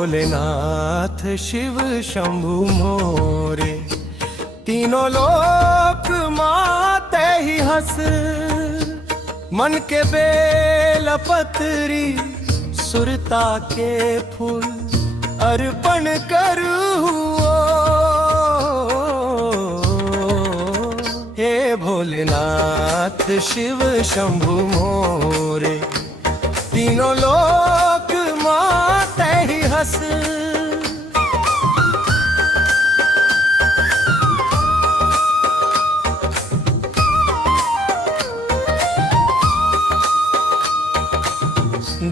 भोलेनाथ शिव शंभु मोरे, तीनों लोक माते ही हंस। मन के बेल पतरी सुरता के फूल अर्पण करूं। हे भोलेनाथ शिव शंभु मोरे, तीनों लोक माते ही हंस।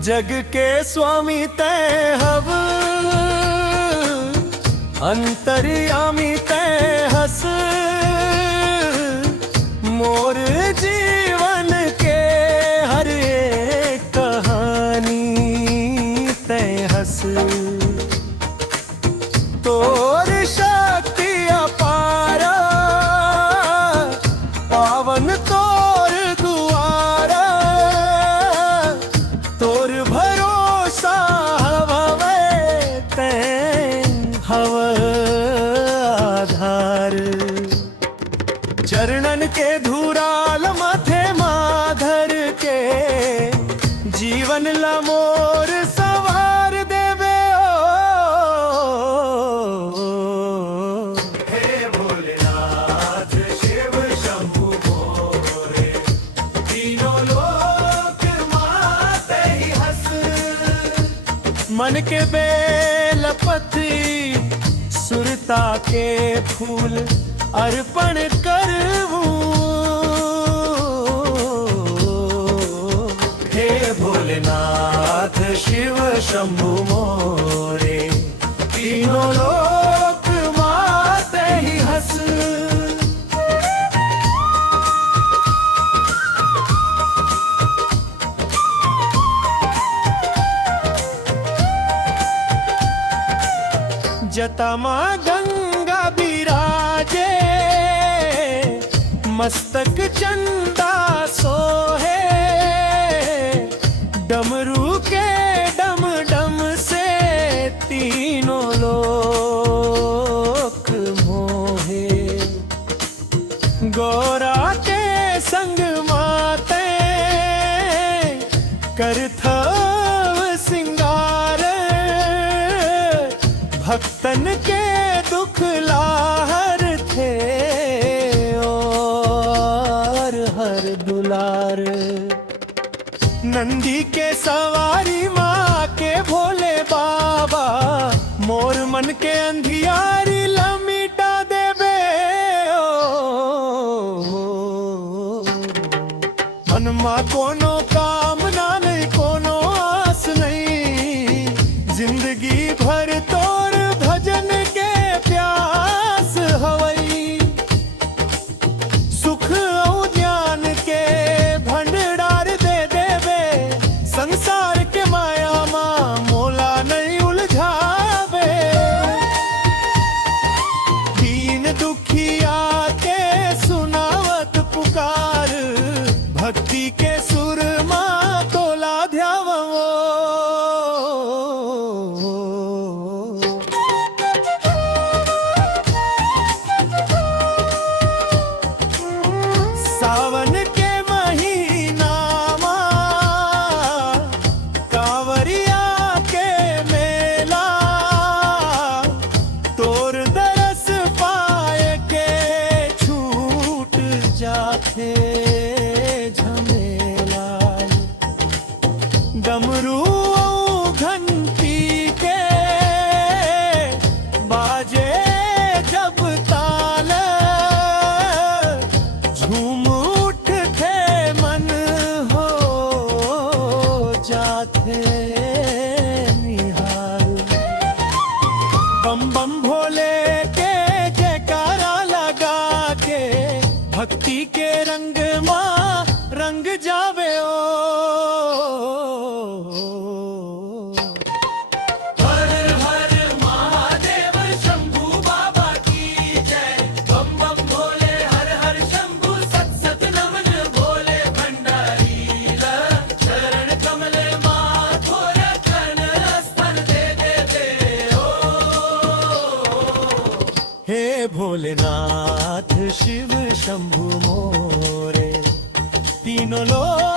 जग के स्वामी तै हव, अंतर्यामी तै हस। मोर जीवन के हर एक कहानी तै हस। तोर शक्ति अपार, पावन तोर दुआरा। तोर भरोसा हवे तैं हव आधार। चरणन के धूराल माथे माधर के, जीवन लमोर सवार देवे ओ। हे भोलेनाथ शिव शंभु मोरे, तीनों लोक माते ही हंस। मन के बेल पत्री सुरता के फूल अर्पण करऊं। हे भोलेनाथ शिव शंभु मोरे, तीनों लोक माते ही हंस। जटा मां गंगा बिराजे, मस्तक चंदा सोहे। डमरू के डम डम से तीनों लोक मोहे। गौरा के संग माते करथव सिंगार। भक्तन के दुख लाहर थे और हर दुलार। नंदी के सवारी माँ के भोले बाबा, मोर मन के अंधियारी लमिटा देवे ओ। मन माँ कोनो कामना नहीं, कोनो आस नहीं। जिंदगी भर तोर भजन के प्यास हवई। सुख और ज्ञान के भंडार दे देवे, संसार के माया माँ मोला नहीं उलझावे। दीन दुखिया के सुनावत पुकार, भक्ति के सुर माँ तोला ध्यावो। सावन के महीना मां, कांवरिया के मेला। तोर दरस पाए के छूट जाते झमेला। डमरू घंटी के बाजे जब ताल। झूम उठते मन हो जाते निहाल। बम बम भोले के जयकारा लगा के, भक्ति के रंग माँ रंग जावे ओ। भोलेनाथ शिव शंभु मोरे तीनों लोग